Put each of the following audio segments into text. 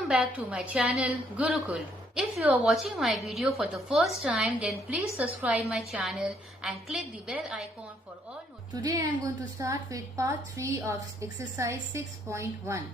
Welcome back to my channel Gurukul. If you are watching my video for the first time, then please subscribe my channel and click the bell icon for all notifications. Today I am going to start with part 3 of exercise 6.1.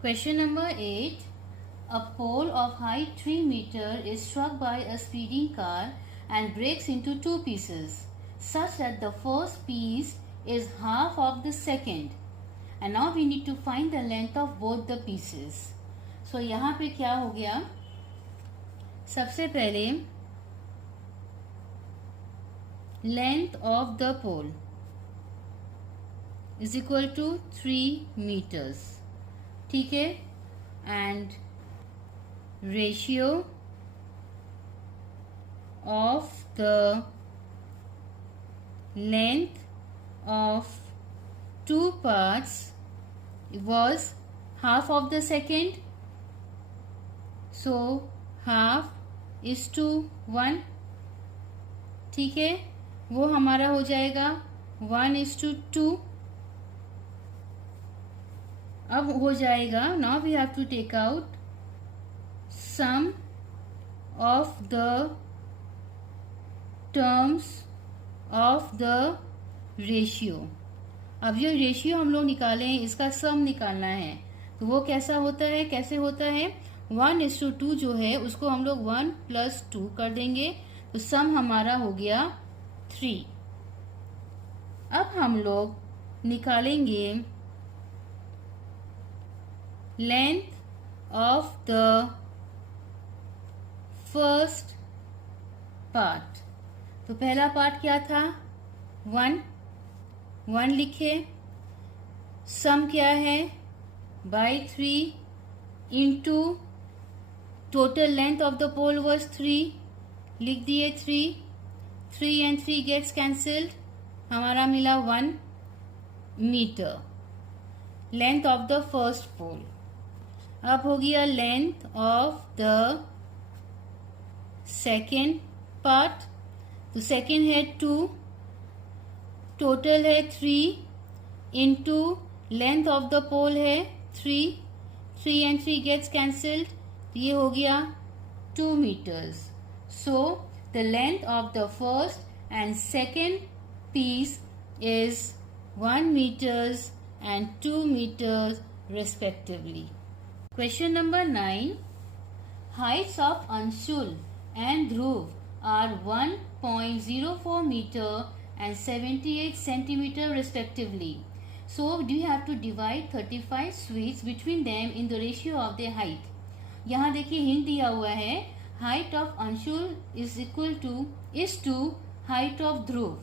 Question number 8. A pole of height 3 meter is struck by a speeding car and breaks into two pieces, such that the first piece is half of the second. And now we need to find the length of both the pieces. So यहाँ पे क्या हो गया, सबसे पहले length of the pole is equal to 3 meters, ठीक है, and ratio of the length of two parts was half of the second, so half is to 1, ठीक है, वो हमारा हो जाएगा 1:2. अब हो जाएगा, now we have to take out sum of the terms of the ratio. अब जो रेशियो हम लोग निकाले हैं इसका सम निकालना है, तो वो कैसा होता है, कैसे होता है, 1:2 जो है उसको हम लोग 1 + 2 कर देंगे, तो सम हमारा हो गया 3. अब हम लोग निकालेंगे length of the first part. तो पहला पार्ट क्या था, 1 लिखे, सम क्या है, by 3 into total length of the pole was 3, लिख दिए 3 and 3 गेट्स कैंसिल्ड, हमारा मिला 1 metre length of the first pole. अब हो गया length of the second part. तो सेकेंड है 2, टोटल है 3 into length of the pole है 3 and 3 गेट्स कैंसिल्ड, ये हो गया 2 meters. So the length of the first and second piece is 1 meters and 2 meters respectively. Question number 9. Heights of Anshul and Dhruv are 1.04 meter and 78 centimeter respectively. So do you have to divide 35 sweets between them in the ratio of their height. यहाँ देखिए hint दिया हुआ है, height of Anshul is to height of Dhruv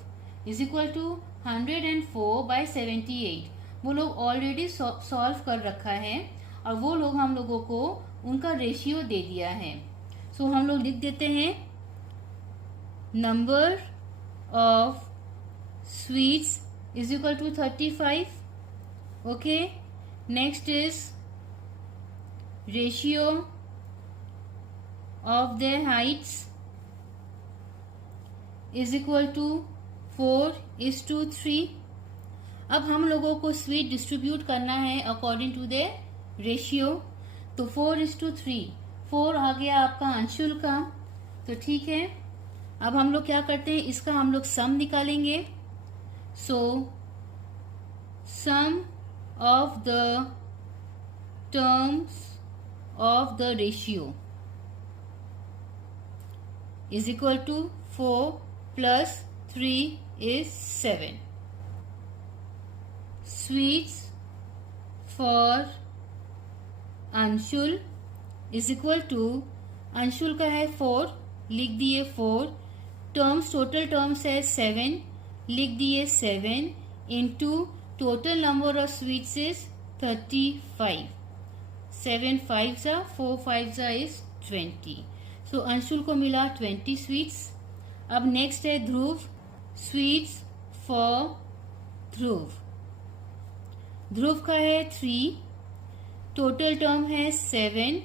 is equal to 104/78. वो लोग already solve कर रखा है और वो लोग हम लोगों को उनका रेशियो दे दिया है. सो हम लोग लिख देते हैं number of sweets is equal to 35. Okay, next is ratio of their heights is equal to 4:3. अब हम लोगों को स्वीट डिस्ट्रीब्यूट करना है अकॉर्डिंग टू द रेशियो, तो 4:3, 4 आ गया आपका अंशुल का, तो ठीक है. अब हम लोग क्या करते हैं, इसका हम लोग सम निकालेंगे. So, sum of the terms of the ratio is equal to 4 plus 3 is 7. Sweets for Anshul is equal to, Anshul का है 4, लिख दिए 4, टर्म्स टोटल टर्म्स है 7, लिख दिए 7 into total number of sweets is 35. 7 5s 4 5s is 20. सो अंशुल को मिला 20 sweets. अब नेक्स्ट है ध्रुव, स्वीट्स फॉर ध्रुव. ध्रुव का है 3, टोटल टर्म है 7,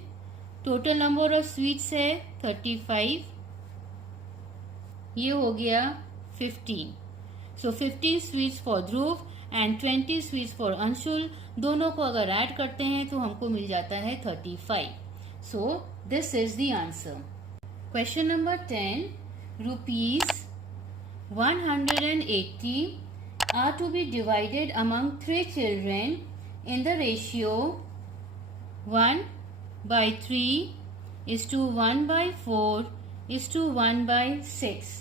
टोटल नंबर ऑफ स्वीट्स है 35, ये हो गया 15. सो 15 sweets for Dhruv and 20 sweets for Anshul. दोनों को अगर ऐड करते हैं तो हमको मिल जाता है 35. So this is the answer. Question number 10. Rupees 180 are to be divided among 3 children in the ratio 1/3 is to 1/4 is to 1/6.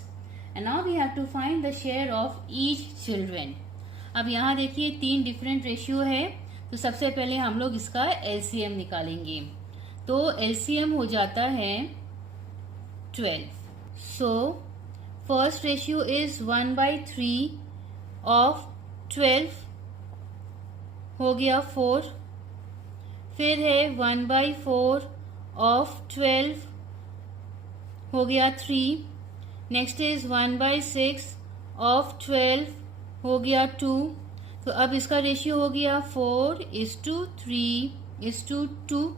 And now we have to find the share of each children. अब यहाँ देखिए 3 different ratio है, तो सबसे पहले हम लोग इसका एलसीएम निकालेंगे. तो एलसीएम हो जाता है 12. So first ratio is 1/3 of 12 हो गया 4. फिर है 1/4 ऑफ 12 हो गया 3. नेक्स्ट इज 1/6 ऑफ 12 हो गया 2. तो अब इसका रेशियो हो गया 4:3:2.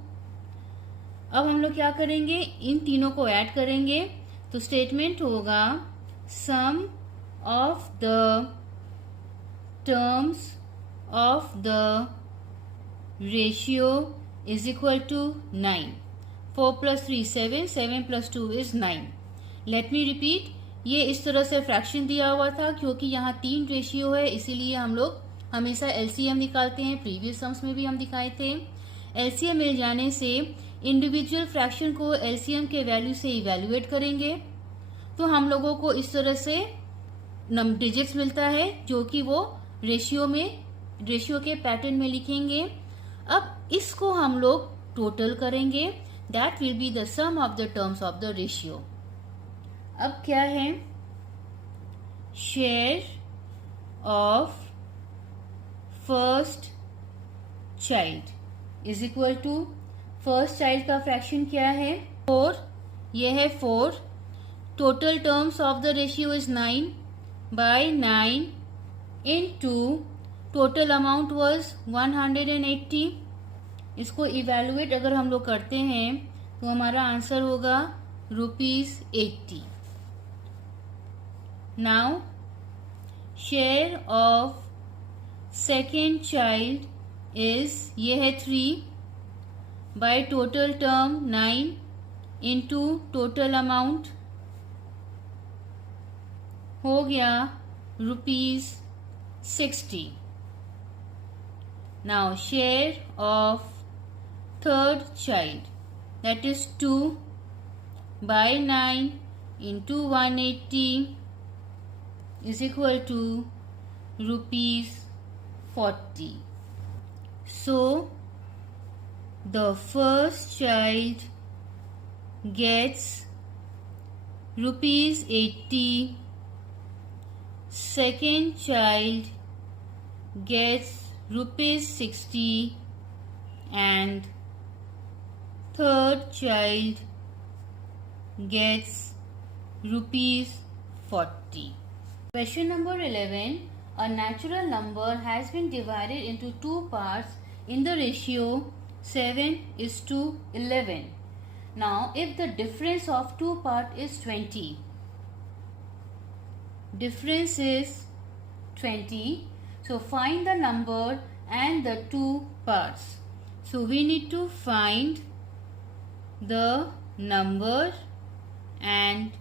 अब हम लोग क्या करेंगे, इन तीनों को ऐड करेंगे. तो स्टेटमेंट होगा sum of the terms of the ratio is equal to 9. 4 + 3 7, 7 + 2 is 9. Let me repeat. ये इस तरह से फ्रैक्शन दिया हुआ था क्योंकि यहाँ 3 रेशियो है, इसीलिए हम लोग हमेशा एलसीएम निकालते हैं. प्रीवियस सम्स में भी हम दिखाए थे. एलसीएम मिल जाने से इंडिविजुअल फ्रैक्शन को एलसीएम के वैल्यू से इवेल्युएट करेंगे. तो हम लोगों को इस तरह से डिजिट्स मिलता है जो कि वो रेशियो के पैटर्न में लिखेंगे. अब इसको हम लोग टोटल करेंगे. That will be the sum of the terms of the ratio. अब क्या है, share of first child is equal to first child का फ्रैक्शन क्या है 4. ये है 4. Total terms of the ratio is 9/9 into total amount was 180. इसको evaluate अगर हम लोग करते हैं तो हमारा आंसर होगा ₹80. Now share of second child is, ये है 3 by total term 9 into total amount हो गया ₹60. Now share of third child that is 2/9 into 180 is equal to ₹40. So the first child gets ₹80, second child gets ₹60, and third child gets ₹40. Question number 11. A natural number has been divided into 2 parts in the ratio 7:11. Now, if the difference of 2 parts is 20, difference is 20. So, find the number and the 2 parts. So, we need to find the number and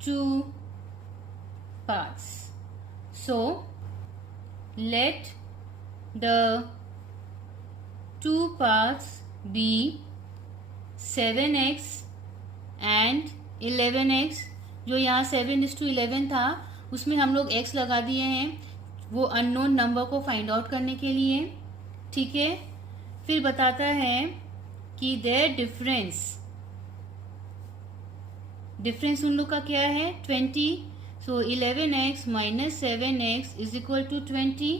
2 parts. So let the 2 parts be 7x and 11x. जो यहाँ 7:11 था उसमें हम लोग x लगा दिए हैं वो अननोन नंबर को फाइंड आउट करने के लिए. ठीक है. फिर बताता है कि देयर डिफरेंस उन लोग का क्या है 20. सो 11x minus 7x is equal to 20.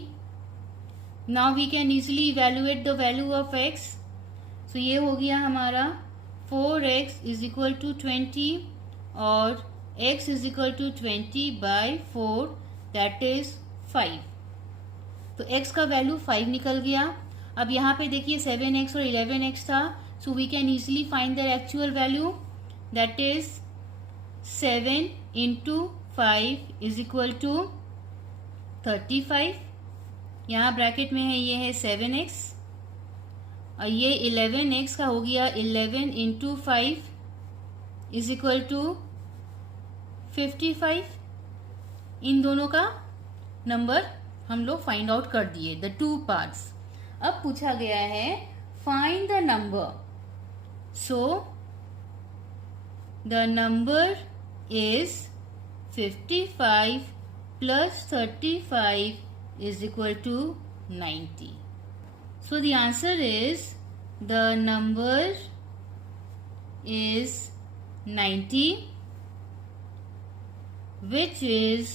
Now we can easily evaluate the value of x. So ये हो गया हमारा 4x is equal to 20 और x is equal to 20/4 that is 5. तो x का वैल्यू 5 निकल गया. अब यहाँ पे देखिए 7x और 11x था. So we can easily find their actual value, that is 7 into 5 is equal to 35. यहाँ ब्रैकेट में है ये है 7x और ये 11x का हो गया 11 इंटू 5 इज इक्वल टू 55। इन दोनों का नंबर हम लोग फाइंड आउट कर दिए, द टू पार्ट्स। अब पूछा गया है find the number, so the number is 55 plus 35 is equal to 90. So the answer is the number is 90, which is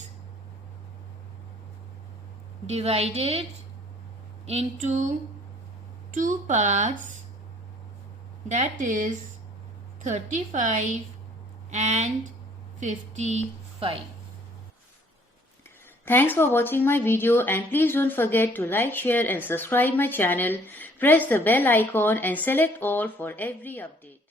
divided into two parts, that is 35 and 55. Thanks for watching my video, and please don't forget to like, share and subscribe my channel. Press the bell icon and select all for every update.